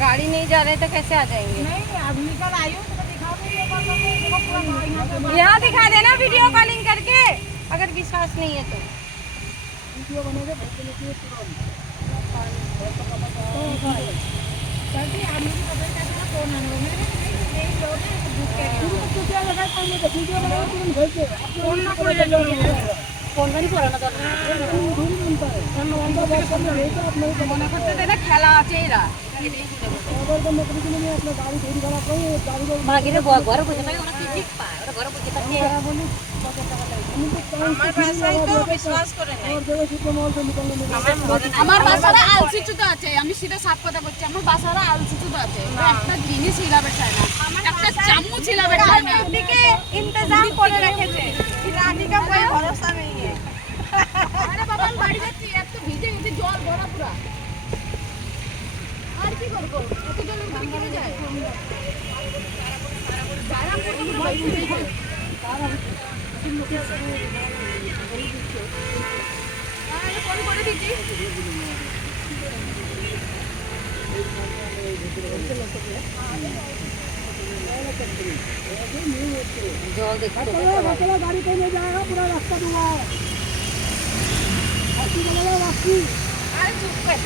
गाड़ी नहीं जा रहे तो कैसे आ जाएंगे? नहीं अब निकल आई हूँ तो दिखाओ। यहाँ दिखा देना वीडियो कॉलिंग करके, अगर विश्वास नहीं है तो। খেলা আছে এরা ঘরে বসে থাকে, ওরা ঠিক পায়, ওরা ঘরে বসে থাকে। আমার বাসারা আলসিচুতো আছে, আমি সেটা সাফ কথা বলছি। আমার বাসারা আলসিচুতো আছে, একটা জিনিস হিলাবে চায় না, একটা চামচ হিলাবে চায় না। দিকে ইন্তজাম করে রেখেছে, রানী কা কোই ভরসা নেই है। আরে বাবা আমি বাড়ি যাচ্ছি, এত ভিজে ভিজে জল ভরা পুরা। আর কি করব, এত জল ভিজে যায়। সারা পুরো বাইরে যায়। जल देखो गाड़ी को ले जाएगा, पूरा रास्ता दूंगा। अरे चुप कर।